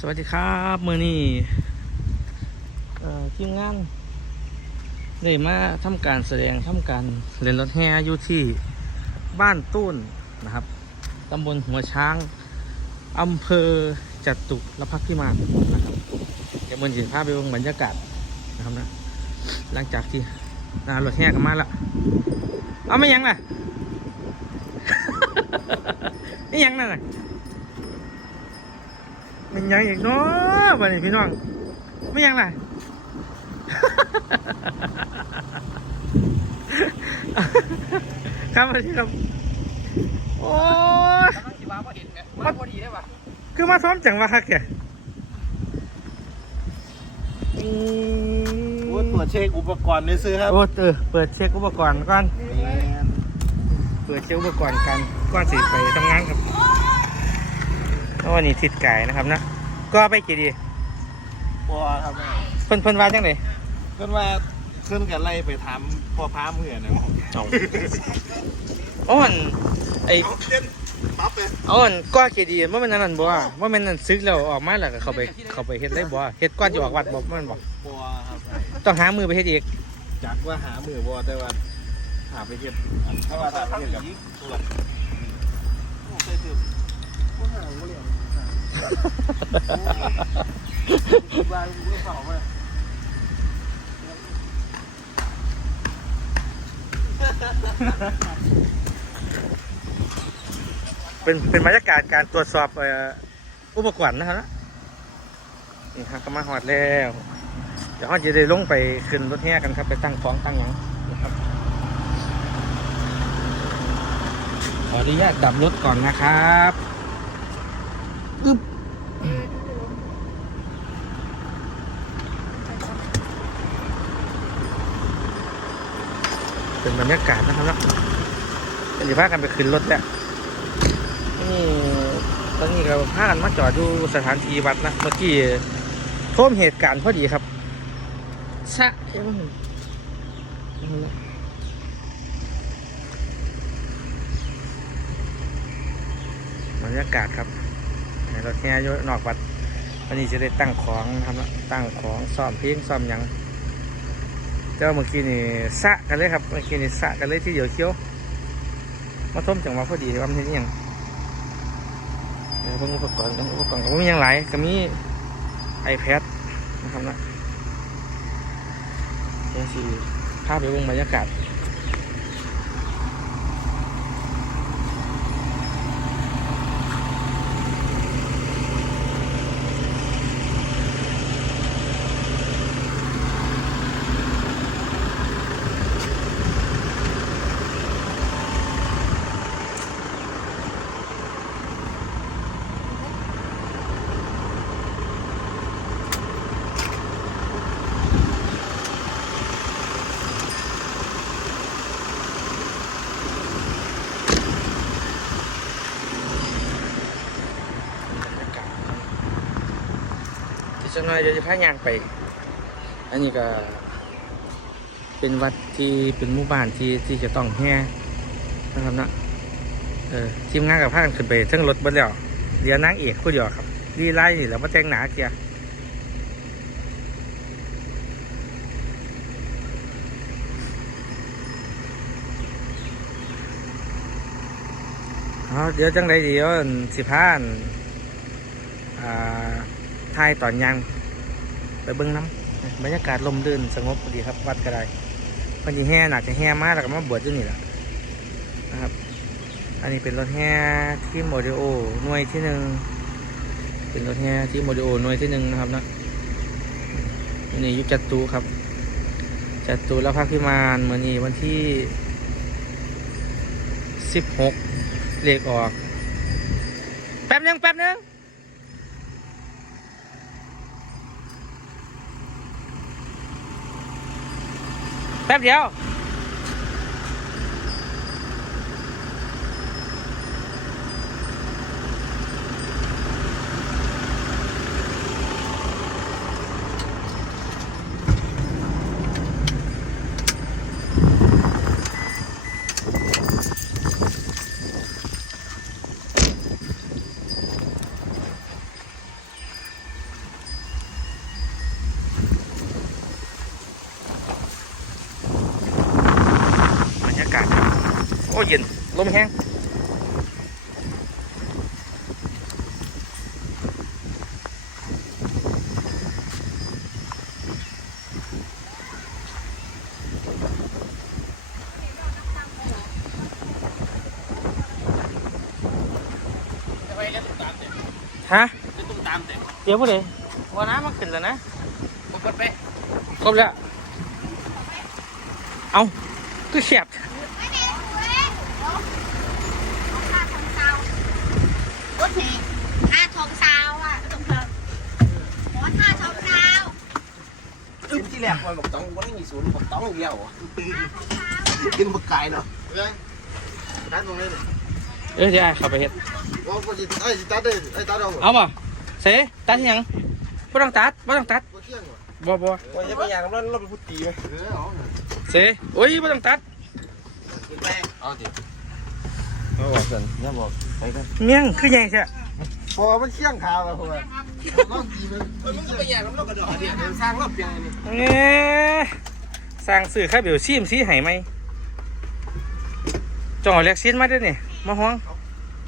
สวัสดีครับมือนี้ทีมงานได้มาทำการแสดงทำการเล่นรถแห่อยู่ที่บ้านตุ้นนะครับตำบลหัวช้างอำเภอจตุรพักษ์พิมานนะครับเดี๋ยวมันจะพาไปเบิ่งบรรยากาศนะครับนะหลังจากที่นารถแห่กันมาแล้วเอาไม่ยังล่ะ ไม่ยังนั่นน่ะ มันยังอีกเนาะวันนี้พี่น้องไม่ยังล่ะครับสวัสดีครับโอ้ยกำลังสิว่าบ่เห็นไงมาพอดีได้ป่ะคือมาซ้อมจังวะฮักแกอืโอ้มตรวจเช็คอุปกรณ์ด้วยซื้อครับโอ้เออเปิดเช็คอุปกรณ์ก่อนแม่นเปิดเช็คอุปกรณ์กันก่อนสิไปทำงานครับ แล้ววันนี้ทิศไก่นะครับนะก็ไปกี่ดีบัวครับแม่เพิ่นเพิ่นว่าจังไดเพิ่นว่าขึ้นกันไล่ไปถามพ่อพามเหือนนะเอาอ่อนไอ้เอาเล่นปั๊บเลยอ่อนก้อเกดีว่ามันอันนั่นบ่ว่าว่ามันนั่นซึกแล้วออกมาแล้วก็เข้าไปเข้าไปเฮ็ดได้บ่เฮ็ดก้อนจะออกวัดบ่มันบ่บัวครับต้องหามือไปเฮ็ดอีกจักว่าหามือบัวแต่ว่าหาไปเก็บถ้าว่าหาไปเก็บกับ เคยถือบ่หาเลยบ้านกูเฝ้ามาเป็นเป็นบรรยากาศการตรวจสอบเอ่ออุปกรณ์นะครับนะนี่ครับก็มาฮอดแล้ว เดี๋ยวเฮาจะได้ลงไปขึ้นรถแห่กันครับ ไปตั้งของตั้งหยังนะครับ ขออนุญาตดับรถก่อนนะครับ อึ๊บเป็นบรรยากาศนะครับเนาะเป็นจะพากันไปขึ้นรถแล้วนี่ตอนนี้เราพากันมาจอดดูสถานที่วัดนะ เมื่อกี้ท่วมเหตุการณ์พอดีครับสะเอ้ยบรรยากาศครับ รถแห่อยนอกวัดวันนี้จะได้ตั้งของนะครับเนาะตั้งของซ้อมเพลงซ้อมหยังเจ้าเมื่อกี้นี่สะกันเลยครับเมื่อกี้นี่สะกันเลยที่เดียวเคี้ยวมาท่มจังหวะพอดีว่ามเห็นอย่างเดี๋ยวเพิ่งอุปกรณ์กันอุปกรณ์ก็มีอย่างไรก็มี iPad นะครับนะเดี๋ยวสิภาพไปเบิ่งบรรยากาศ ที่จังหน่อยเดี๋ยวจะพายางไป อันนี้ก็ เป็นวัดที่เป็นหมู่บ้านที่ที่จะต้องแห่นะครับนะเออทีมงานกับพากันขึ้นไปทั้งรถบัดแล้วเดี๋ยวนางเอกคู่เดียวครับดีไล่นี่แล้วมาแต่งหนาเกียร์เอาเดี๋ยวจังไรเดี๋ยวสิพานอ่า ทายตอนยังไปเบิ้งน้ำบรรยากาศลมลื่นสงบดีครับ วัดก็ได้วันนี้แห่หนักจะแห่มากแล้วก็มาบวชอยู่นี่แหละนะครับ อันนี้เป็นรถแห่ที่โมเดโอหน่วยที่หนึ่งเป็นรถแห่ที่โมเดโอหน่วยที่หนึ่งนะครับนะอันนี้ยุจัตุครับ จัตุแล้วพักพิมานเมื่อนี้วันที่สิบหกเลขออก แป๊บนึงแป๊บนึง แป๊บเดียว มแห้งฮะจะตุ้มตามแต่เดี๋ยวพอดีว่าน้ำมันขึ้นแล้วนะ ผมกดไป ครบแล้ว เอาคือแคบ รถแห่ ท่าทองซาวอะตรงเธอหมอท่าทองซาวอึ้มที่แรกมันบอกต้องว่าไม่มีศูนย์บอกต้องเดียวกินบักไก่เนาะเลยตัดตรงนี้เลยเออเดี๋ยวอ้ายเขับไปเฮ็ดว่าพอจิไอ้ตัดได้ไอ้ตัดเอาเอาบ่เสตัดที่หยังบ่ต้องตัดบ่ต้องตัดบ่เที่ยงว่ะบ่บ่ว่าจะไปอย่างนั้นเราเป็นผู้ตีไหมเออเอาเสโอ้ยบ่ต้องตัดเอาดิเอาบอกกันอย่าบอกไปกันเมี่ยงคือใหญ่ใช่ พอมันเที่ยงขาวแล้วพอเราตีมันมันก็ไปอย่างนั้นเรากระโดดเนี่ยสร้างรอบเพียงนี่เอ้สร้างสื่อค่าเบลซีมซีให้ไหมจองเอาแล็กซินมาด้วยนี่มาห้อง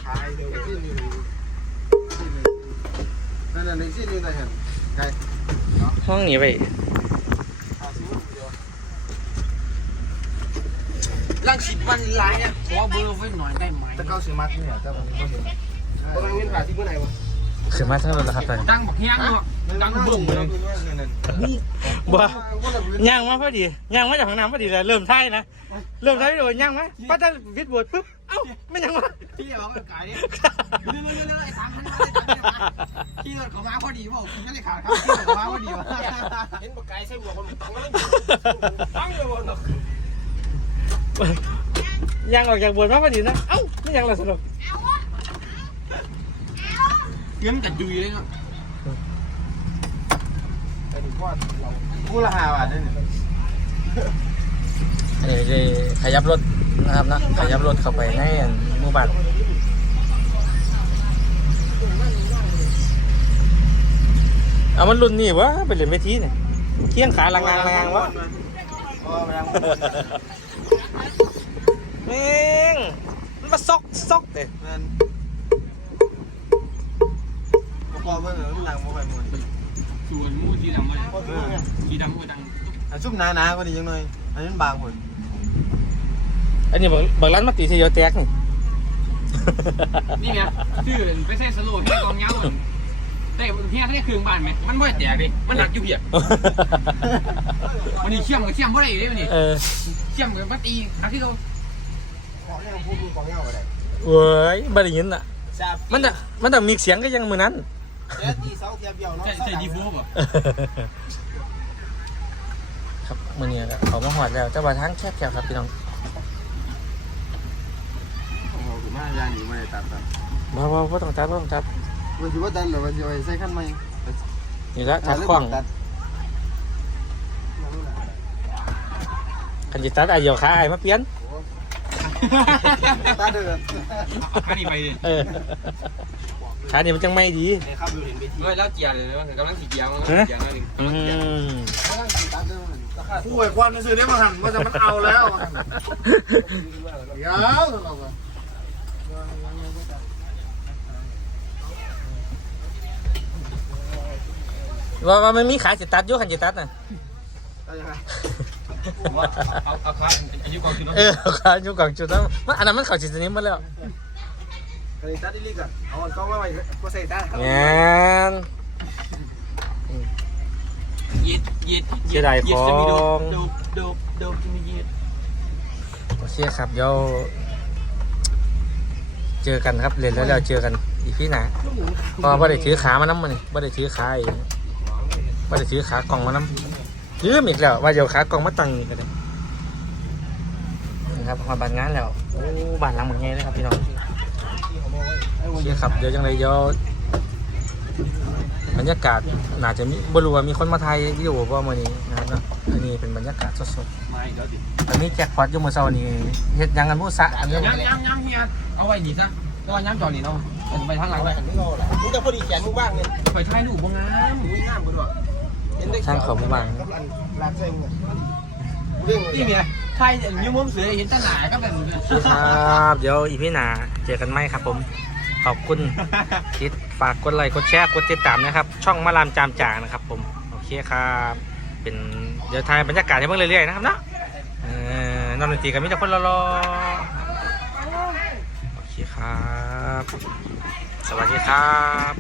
ขายเดี๋ยวที่นี่นั่นน่ะในที่นี่นะเห็นไก่ห้องหนีไปลังสิบวันหลายเนี่ยขอเบอร์ไว้หน่อยได้ไหมตะเก้าสิมัดเนี่ยเจ้าของนี่ก็เห็น กำลังเงินผ่าที่เมื่อไหร่วะขึ้นมาทั้งรถแล้วครับตอนนี้ดังบักเฮียงเนาะดังบึ้มเลยบ่ย่างมาพอดีย่างมาจากห้องน้ำพอดีเลยเริ่มท้ายนะเริ่มท้ายไปโดนย่างมาป้าตาวิทย์บวชปุ๊บเอ้าไม่ยังวะพี่บอกกันขายเนี่ยเรื่อยๆไอ้สามพันที่รถเขามาพอดีว่าผมก็เลยขาดครับที่รถเขามาพอดีวะเห็นปากไก่ใส่หมวกมันต้องมันต้องอยู่บนย่างออกจากบวชมาพอดีนะเอ้าไม่ยังละสนุก เลี้ยงกัดยุยเลยเนาะไอ้นี่ก็เราคู่ละห้าบาทนี่อันนี้ได้ขยับรถนะครับนะขยับรถเข้าไปในหมู่บ้านเอามันรุ่นนี่วะไปเล่นเวทีเนี่ยเคียงขาลังงางลังงางวะอ๋อมาแล้วแม่งมันมาซอกซอกเลย นั่นพอเพิ่งมันหลังมาไปหมดส่วนมูที่ดำเลยที่ดำก็ดังอะซุ่มหนาๆกว่านี้ยังหน่อยอันนี้บางหมดอันนี้บางบางร้านมาตีเสียแตกนี่ นี่ไงชื่อไปใส่สโลว์ให้กองเงาแต่เฮียได้เครื่องบ้านไหมมันไม่แตกดิมันหนักอยู่เพียวันนี้เชื่อมกับเชื่อมบ่ได้เลยวันนี้เออเชื่อมกับมาตีนักที่เราของยังพูดของเงาอะไรเว้ยบ่ได้ยินอะแซ่บมันจะมันต้องมีเสียงก็ยังมือนั้น เจ๊ตีเสาเทียบเดียวเนาะใช่ใช่ดีฟูป่ะครับมือนี้ก็เขามาหอดแล้วแต่ว่าทางแคบๆคบครับพี่น้องโอ้โหคุณมายาหนีมาเลยตัดตัดบ่บ่บ่ต้องตัดบ่ต้องตัดมันจะว่าดันหรือมันจะไปใส่ขั้นไหมนี่ละตัดขว้างตัดคันจิตัดไอเหี่ยวขาไอมาเปลี่ยนตัดเดือดอันนี้ไปดิ เออขานี่มันจังไม่ดีเนี่ยครับอยู่เห็นเวทีเฮ้ยแล้วเกียร์เลยว่ากำลังขี่เกียร์มั้งเกียร์นั่นเองอืมผู้ป่วยควันซื้อได้มาหันว่าจะมันเอาแล้วเดี๋ยวเราก็ว่าว่ามันมีขาจิตัดอยู่คันจิตัดน่ะเอายังไงเอาเอาครับอายุกองคือน้องเออเอาขาอยู่กล่องจุดนั้นมันอันนั้นมันเข้าจิตนี้หมาแล้ว กระดิ่งตัดดีๆก่อนเอาอันกล้องมาไว้ก็ใส่ได้งานย็ดเย็ดเสียดายของ โดบโดบโดบโดบจะมีเย็ดโอเคครับเดี๋ยวเจอกันครับเรียนแล้วแล้วเจอกันอีพี่หนาเพอบ่ได้ถือขามาน้ำมันบ่ได้ถือขาเองบ่ได้ถือขากล่องมาน้ำลืมอีกแล้ว ว่าเดี๋ยวขากล่องมาตั้งอีกก็ได้นะครับมาบานงานแล้วโอ้บ้านหลังเหมือนไงเลยครับพี่น้องโอเคครับ เดี๋ยวจังไรเดี๋ยวบรรยากาศน่าจะมีบ่รู้ว่ามีคนมาถ่ายวิดีโอบ่มื้อนี้นะครับเนาะอันนี้เป็นบรรยากาศสดๆไม่เดี๋ยวดิตอนนี้แจ็คพอตอยู่มือเช้านี่เฮ็ดหยังกันผู้สะอันนี้ย้ำย้ำย้ำเฮียเอาไว้นี่ซะก็ย้ำจอนี่เนาะไปทางหลังไปมึงจะพอดีแขนมึงบ้างเนี่ยไปถ่ายรูปบ่งามมึงงามกูด้วยเห็นได้ช่างเขาหมู่บ้านกับร้านใส่มึงนี่เมียไทยยูมุมเสือเห็นตาหนาก็แบบครับเดี๋ยวอีพี่หนาเจอกันไหมครับผม ขอบคุณ คิดฝากกดไลค์กดแชร์กดติดตามนะครับ ช่องมาลามจามจ่างนะครับ ผมโอเคครับเป็นเดี๋ยวถ่ายบรรยากาศให้เพิ่งเรื่อยๆนะครับเนาะเออนอนดนตรีกันมีแต่คนรอๆโอเคครับ สวัสดีครับ